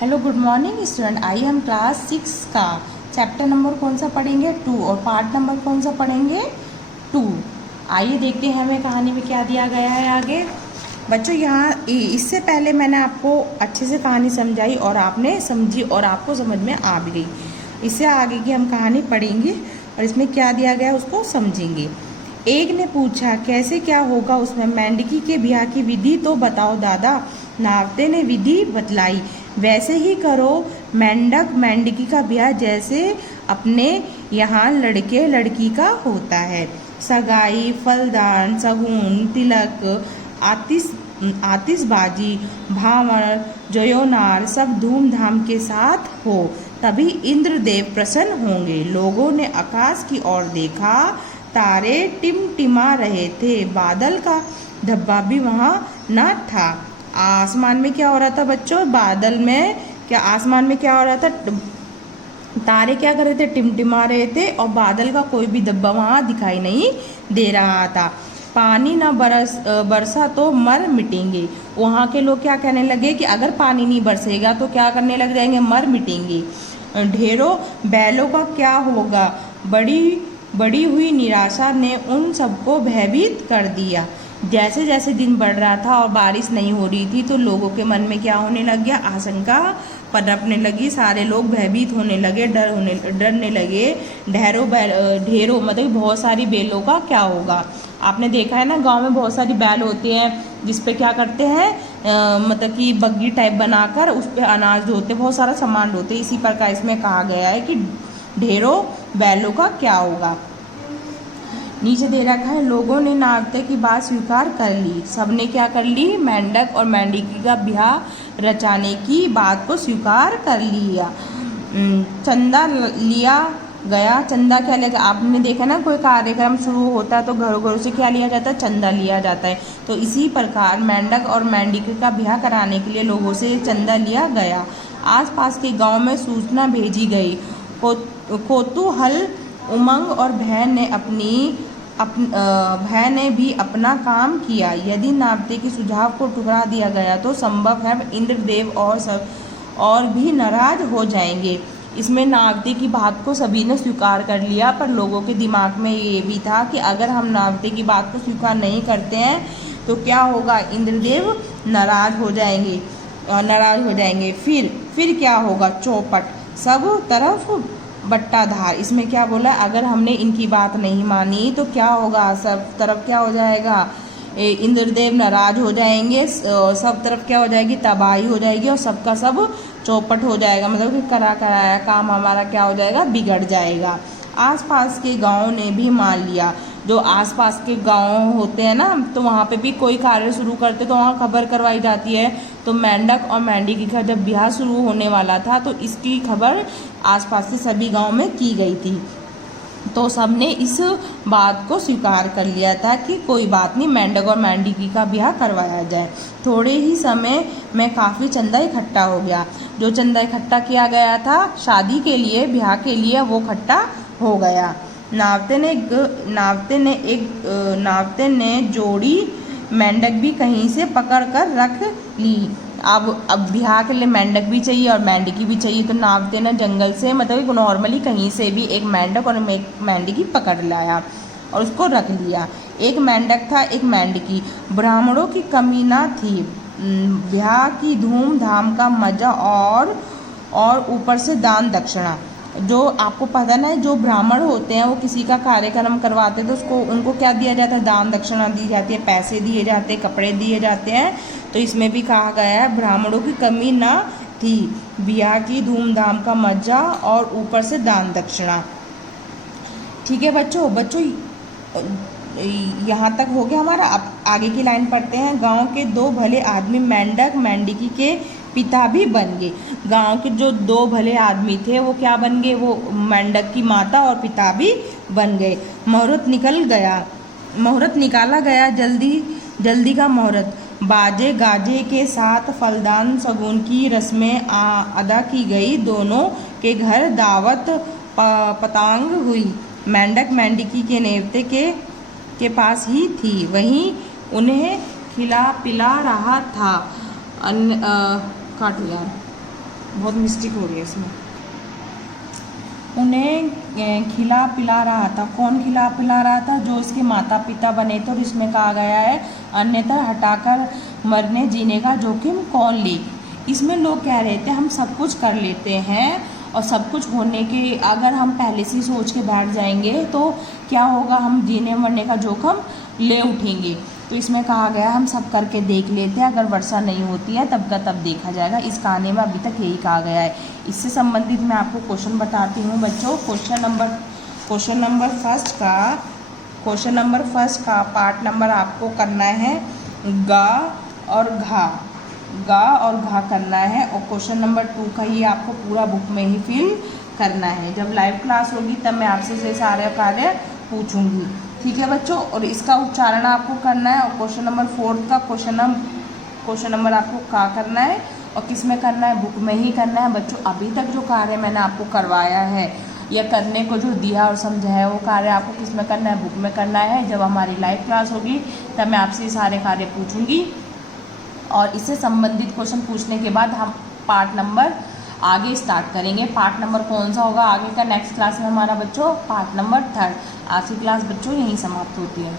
Hello good morning student. आइए हम class 6 का चैप्टर नंबर कौन सा पढ़ेंगे 2 और पार्ट नंबर कौन सा पढ़ेंगे 2। आइए देखते हैं हमें कहानी में क्या दिया गया है आगे। बच्चों यहाँ इससे पहले मैंने आपको अच्छे से कहानी समझाई और आपने समझी और आपको समझ में आ भी गई। इससे आगे की हम कहानी पढ़ेंगे और इसमें क्या दिया गया है उसको समझेंगे। एक ने पूछा कैसे क्या होगा उसमें। मेंढकी के ब्याह की विधि तो बताओ दादा। नावते ने विधि बतलाई। वैसे ही करो मेंढक मेंढकी का ब्याह जैसे अपने यहाँ लड़के लड़की का होता है। सगाई, फलदान, शगुन, तिलक, आतिशबाजी, भावड़, जयोनार सब धूमधाम के साथ हो, तभी इंद्रदेव प्रसन्न होंगे। लोगों ने आकाश की ओर देखा, तारे टिमटिमा रहे थे, बादल का धब्बा भी वहाँ न था। आसमान में क्या हो रहा था बच्चों? बादल में क्या, आसमान में क्या हो रहा था? तारे क्या कर रहे थे? टिमटिमा रहे थे और बादल का कोई भी धब्बा वहाँ दिखाई नहीं दे रहा था। पानी न बरसा तो मर मिटेंगे। वहाँ के लोग क्या कहने लगे कि अगर पानी नहीं बरसेगा तो क्या करने लग जाएंगे? मर मिटेंगे। ढेरों बैलों का क्या होगा? बड़ी हुई निराशा ने उन सबको भयभीत कर दिया। जैसे जैसे दिन बढ़ रहा था और बारिश नहीं हो रही थी तो लोगों के मन में क्या होने लग गया? आशंका पनपने लगी। सारे लोग भयभीत होने लगे, डरने लगे। ढेरों मतलब बहुत सारी बैलों का क्या होगा? आपने देखा है ना, गांव में बहुत सारी बैल होती हैं जिसपे क्या करते हैं, मतलब कि बग्गी टाइप बनाकर उस पर अनाज ढोते, बहुत सारा सामान ढोते। इसी प्रकार इसमें कहा गया है कि ढेरों बैलों का क्या होगा। नीचे दे रखा है, लोगों ने नावते की बात स्वीकार कर ली। सबने क्या कर ली? मेंढक और मेंढकी का ब्याह रचाने की बात को स्वीकार कर लिया। चंदा लिया गया। चंदा क्या लेगा? आपने देखा ना, कोई कार्यक्रम शुरू होता है तो घरों घरों से क्या लिया जाता है? चंदा लिया जाता है। तो इसी प्रकार मेंढक और मेंढकी का ब्याह कराने के लिए लोगों से चंदा लिया गया। आसपास के गांव में सूचना भेजी गई। कौतूहल, उमंग और भय ने भी अपना काम किया। यदि नावते के सुझाव को ठुकरा दिया गया तो संभव है इंद्रदेव और भी नाराज हो जाएंगे। इसमें नावते की बात को सभी ने स्वीकार कर लिया, पर लोगों के दिमाग में ये भी था कि अगर हम नावते की बात को स्वीकार नहीं करते हैं तो क्या होगा? इंद्रदेव नाराज हो जाएंगे। फिर क्या होगा? चौपट, सब तरफ बट्टाधार। इसमें क्या बोला? अगर हमने इनकी बात नहीं मानी तो क्या होगा? सब तरफ क्या हो जाएगा? इंद्रदेव नाराज हो जाएंगे, सब तरफ क्या हो जाएगी? तबाही हो जाएगी और सबका सब चौपट हो जाएगा। मतलब कि करा कराया काम हमारा क्या हो जाएगा? बिगड़ जाएगा। आसपास के गांव ने भी मान लिया। जो आसपास के गांव होते हैं ना, तो वहाँ पे भी कोई कार्य शुरू करते तो वहाँ खबर करवाई जाती है। तो मेंढक और मेंढकी का जब ब्याह शुरू होने वाला था तो इसकी खबर आसपास के सभी गांव में की गई थी। तो सबने इस बात को स्वीकार कर लिया था कि कोई बात नहीं, मेंढक और मेंढकी का ब्याह करवाया जाए। थोड़े ही समय में काफ़ी चंदा इकट्ठा हो गया। जो चंदा इकट्ठा किया गया था शादी के लिए, ब्याह के लिए, वो इकट्ठा हो गया। नावते ने जोड़ी मेंढक भी कहीं से पकड़ कर रख ली। अब ब्याह के लिए मेंढक भी चाहिए और मेंढकी भी चाहिए, तो नावते ने जंगल से, मतलब नॉर्मली कहीं से भी एक मेंढक और मेंढकी पकड़ लाया और उसको रख लिया। एक मेंढक था, एक मेंढकी। ब्राह्मणों की कमी ना थी। ब्याह की धूमधाम का मजा और ऊपर से दान दक्षिणा। जो आपको पता ना है, जो ब्राह्मण होते हैं वो किसी का कार्यक्रम करवाते हैं तो उनको क्या दिया जाता है? दान दक्षिणा दी जाती है, पैसे दिए जाते हैं, कपड़े दिए जाते हैं। तो इसमें भी कहा गया है ब्राह्मणों की कमी ना थी। ब्याह की धूमधाम का मजा और ऊपर से दान दक्षिणा। ठीक है बच्चों यहाँ तक हो गया हमारा। अब आगे की लाइन पढ़ते हैं। गांव के दो भले आदमी मेंढक मेंढकी के पिता भी बन गए। गांव के जो दो भले आदमी थे वो क्या बन गए? वो मेंढक की माता और पिता भी बन गए। मुहूर्त निकाला गया। जल्दी का मुहूर्त। बाजे गाजे के साथ फलदान शगुन की रस्में अदा की गई। दोनों के घर दावत पतांग हुई। मेंढक मेंढकी के नेवते के पास ही थी, वहीं उन्हें खिला पिला रहा था। काटो यार। बहुत मिस्टेक हो रही है इसमें। उन्हें खिला पिला रहा था। कौन खिला पिला रहा था? जो इसके माता पिता बने थे। और इसमें कहा गया है अन्यथा हटाकर मरने जीने का जोखिम कौन ले। इसमें लोग कह रहे थे हम सब कुछ कर लेते हैं और सब कुछ होने के अगर हम पहले से ही सोच के बैठ जाएंगे तो क्या होगा, हम जीने मरने का जोखिम ले उठेंगे। तो इसमें कहा गया हम सब करके देख लेते हैं, अगर वर्षा नहीं होती है तब का तब देखा जाएगा। इस कहानी में अभी तक यही कहा गया है। इससे संबंधित मैं आपको क्वेश्चन बताती हूँ बच्चों। क्वेश्चन नंबर फर्स्ट का पार्ट नंबर आपको करना है गा और घा करना है। और क्वेश्चन नंबर 2 का ये आपको पूरा बुक में ही फिल करना है। जब लाइव क्लास होगी तब मैं आपसे से सारे कार्य पूछूंगी, ठीक है बच्चों। और इसका उच्चारण आपको करना है। और क्वेश्चन नंबर 4 का क्वेश्चन नंबर आपको का करना है और किस में करना है, बुक में ही करना है बच्चों। अभी तक जो कार्य मैंने आपको करवाया है या करने को जो दिया और समझाया वो कार्य आपको किस में करना है, बुक में करना है। जब हमारी लाइव क्लास होगी तब मैं आपसे सारे कार्य पूछूंगी और इससे संबंधित क्वेश्चन पूछने के बाद हम पार्ट नंबर आगे स्टार्ट करेंगे। पार्ट नंबर कौन सा होगा आगे का नेक्स्ट क्लास में हमारा बच्चों? Part number 3। आज की क्लास बच्चों यहीं समाप्त होती है।